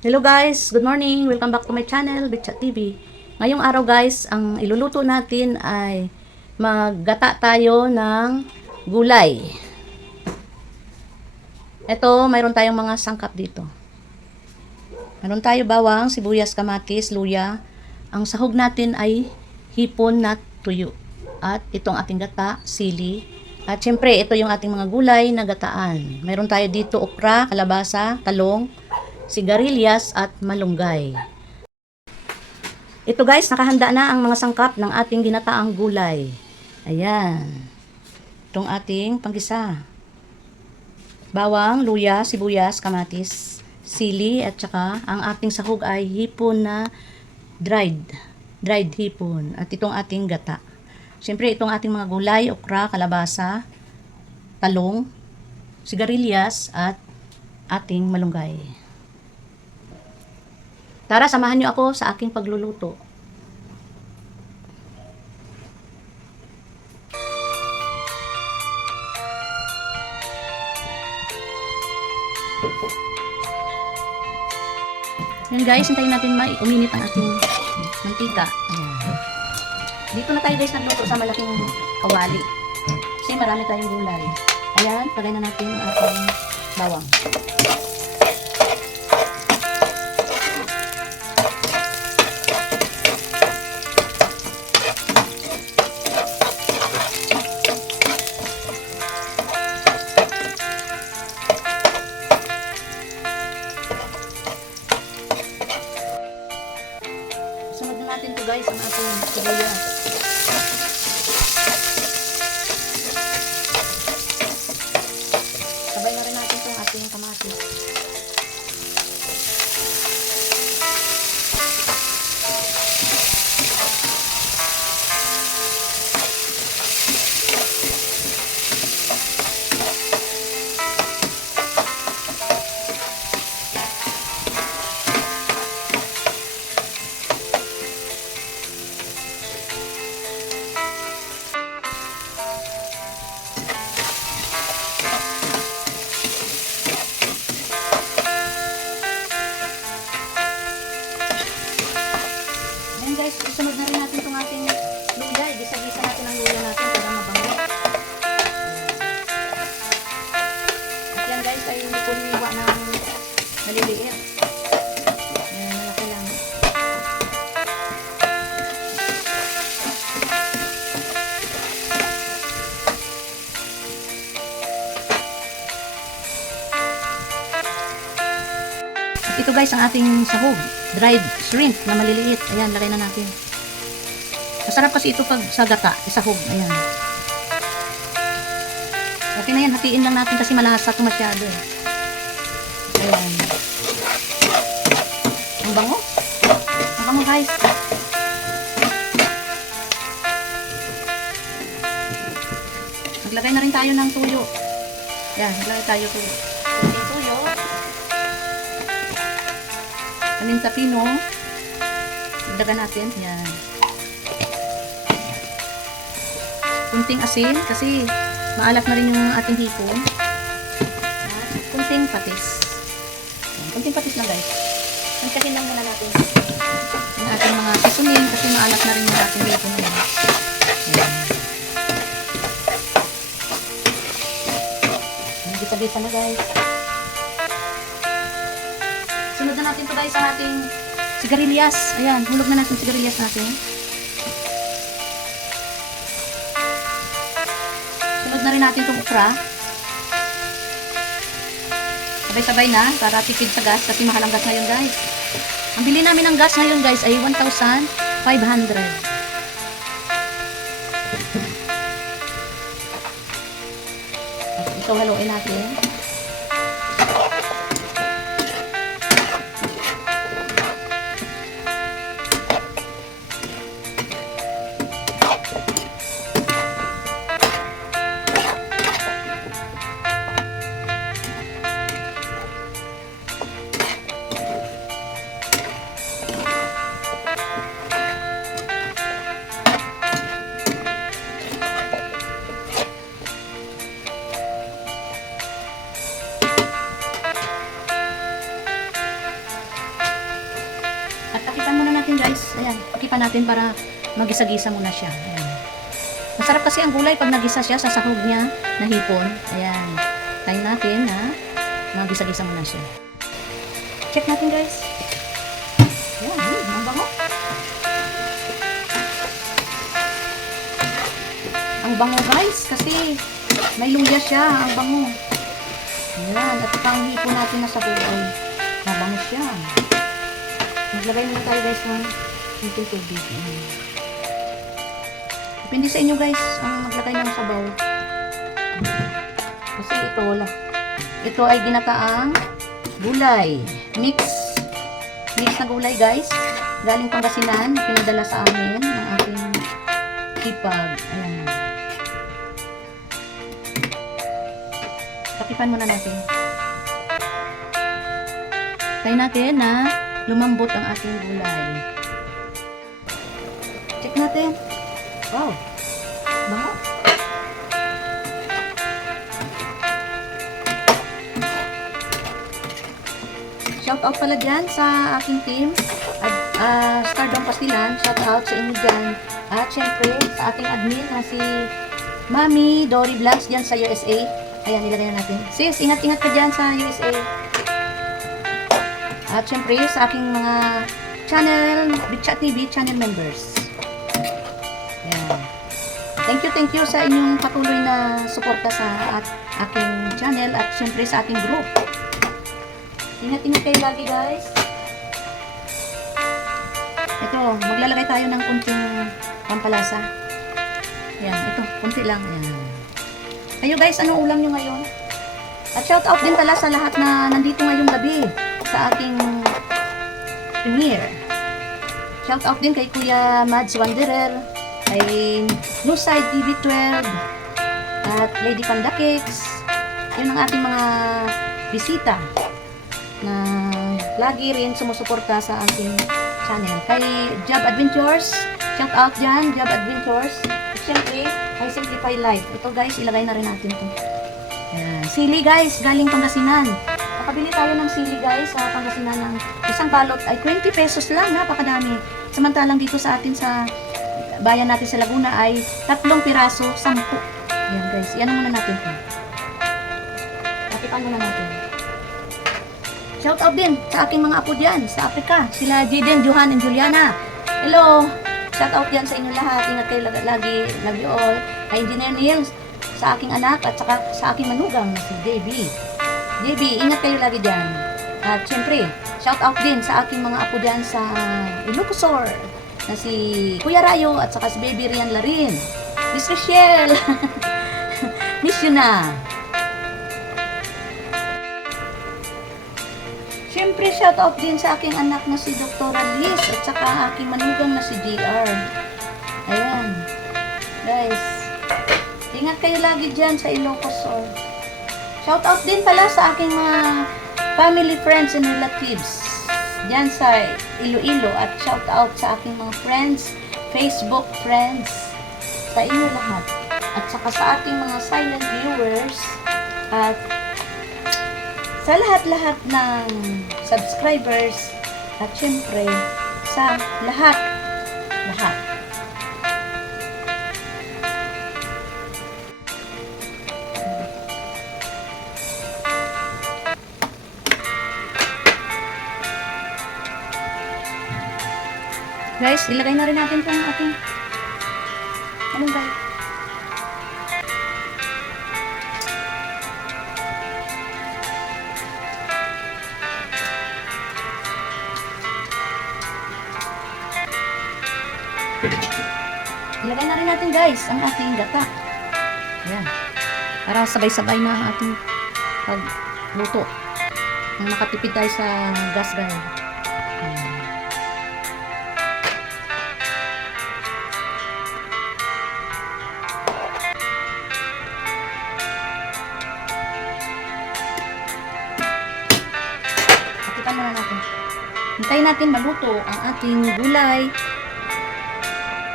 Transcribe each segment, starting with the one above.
Hello guys, good morning. Welcome back to my channel, Bitchat TV. Ngayong araw guys, ang iluluto natin ay maggata tayo ng gulay. Ito, mayroon tayong mga sangkap dito. Mayroon tayo bawang, sibuyas, kamatis, luya. Ang sahog natin ay hipon na tuyo. At itong ating gata, sili. At syempre, ito yung ating mga gulay na gataan. Mayroon tayo dito okra, kalabasa, talong, sigarilyas at malunggay. Ito guys, nakahanda na ang mga sangkap ng ating ginataang gulay. Ayan. Itong ating panggisa. Bawang, luya, sibuyas, kamatis, sili, at saka ang ating sahog ay hipon na dried hipon. At itong ating gata. Siyempre, itong ating mga gulay, okra, kalabasa, talong, sigarilyas, at ating malunggay. Tara, samahan niyo ako sa aking pagluluto. Yan guys, hintayin natin uminit ang ating mantika. Ayan. Dito na tayo guys nagluto sa malaking kawali. Kasi marami tayong gulay. Ayan, pagay na natin ang ating bawang. Sunod na natin to guys ang ating sibuyas. Sabay na rin natin itong ating kamatis. Ayan guys, isunod na rin natin itong ating luya. Gisa-gisa natin ang luya natin para mabango. At yan guys, ay hindi ko hiniwa ng maliliit. Ayan, malaki lang. At ito guys, ang ating sahog. Dried shrimp na maliliit. Ayan, lagay na natin. Masarap kasi ito pag sa gata, isahog. Ayan. Okay na yan, hatiin lang natin kasi malasa ito masyado. Ayan. Ang bango. Ang bango guys. Maglagay na rin tayo ng tuyo. Ayan, maglagay tayo tuyo. Tuyo. Paminta pino. Dagdagan natin. Yan. Kunting asin kasi maalat na rin yung ating hipon. At kunting patis. Yan. Kunting patis lang guys. Kuntahin lang muna natin yung ating mga seasoning kasi maalat na rin yung ating hipon. Yan. Bisa-bisa na guys. Sunod na natin to guys ang ating sigarilyas. Ayan, hulog na natin sigarilyas natin. Sunod na rin natin itong okra. Sabay-sabay na para tipid sa gas kasi mahal ang gas ngayon guys. Ang bili namin ng gas ngayon guys ay 1,500. At ito haluin natin. natin para magisa-gisa muna siya. Ayan. Masarap kasi ang gulay pag nagisa siya sa sahog niya na hipon. Ayan. Tayo natin na magisa-gisa muna siya. Check natin guys. Ayan, ang bango. Ang bango guys kasi may luya siya. Ang bango. Ayan. At ito ang hipon natin na sahog ay mabango siya. Maglagay muna tayo guys ng konting tubig. Depende sa inyo guys ang maglagay ng sabaw. Kasi ito ay ginataang gulay. Mix na gulay guys. Galing Pangasinan. Pinadala sa amin ng aking hipag. Ayan. Takipan muna natin. Tayo natin na lumambot ang ating gulay. Check natin. Wow! Bango! Shout out pala dyan sa aking team at Stardom Pastilan. Shout out sa inyo dyan. At syempre sa ating admin na si Mami Dory Vlogs dyan sa USA. Ayan, nilagay na natin. Sis, ingat-ingat ka dyan sa USA. At syempre sa aking mga channel, Bitchat TV channel members. Ayan. Thank you sa inyong patuloy na suporta sa aking channel at syempre sa aking group. Ingat-ingat kayo lagi guys. Ito, maglalagay tayo ng kunting pampalasa. Ayan, ito, kunti lang. Ayan. Kayo guys, anong ulam nyo ngayon? At shout out din pala sa lahat na nandito ngayong gabi sa aking premiere. Shout out din kay Kuya Mads Wanderer, kay Blueside TV12, at Lady Panda Cakes. Yun ang ating mga bisita na lagi rin sumusuporta sa aking channel. Kay Job Adventures, shout out dyan, Job Adventures. At syempre, kay Simplify Life. Ito guys, ilagay na rin natin ito. Ayan. Sili guys, galing Pangasinan. Nakabili tayo ng sili guys sa Pangasinan ng isang balot ay 20 pesos lang, napakadami. Samantalang dito sa atin sa bayan natin sa Laguna ay 3 piraso, 10. Ayan guys, yan muna natin ito. Takipan muna natin. Shout out din sa aking mga apo diyan sa Africa, sila Jiden, Johan, and Juliana. Hello! Shout out diyan sa inyo lahat. Ingat kayo lagi, love you all. Kay Engineer Neil, sa aking anak at saka sa aking manugang na si JB. JB, ingat kayo lagi dyan. At syempre, shout out din sa aking mga apo dyan sa Ilocosor na si Kuya Rayo at saka si Baby Rian Larin. Miss Michelle! Miss you na! Syempre, shout out din sa aking anak na si Dr. Liz at saka aking manugang na si JR. Ayan. Guys, ingat kayo lagi dyan sa Ilocosor. Shout out din pala sa aking mga family, friends, and relatives dyan sa Iloilo. At shout out sa aking mga friends, Facebook friends, sa inyo lahat. At saka sa ating mga silent viewers at sa lahat-lahat ng subscribers at syempre sa lahat. Guys, ilagay na rin natin itong ating malunggay. Ilagay na rin natin guys ang ating gata. Ayan. Para sabay-sabay na ang ating pagluto. Nang makatipid tayo sa gas guys. Ayan. Takipan muna natin. Hintayin natin maluto ang ating gulay.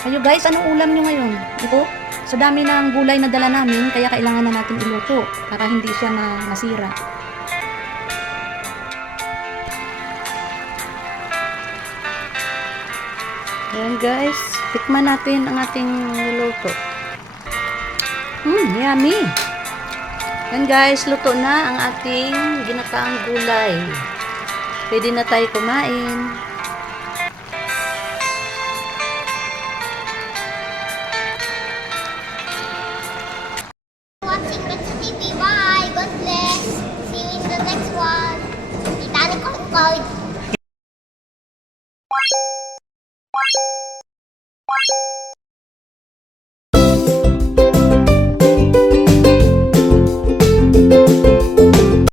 Kayo guys, anong ulam nyo ngayon? Ito, sa dami ng gulay na dala namin, kaya kailangan na natin iluto para hindi siya masira. Ayan guys, tikman natin ang ating niluto. Yummy! Ayan guys, luto na ang ating ginataang gulay. Pwede na tayo kumain. Watching Metro TV. Bye. God bless. See you in the next one. Titanic on college.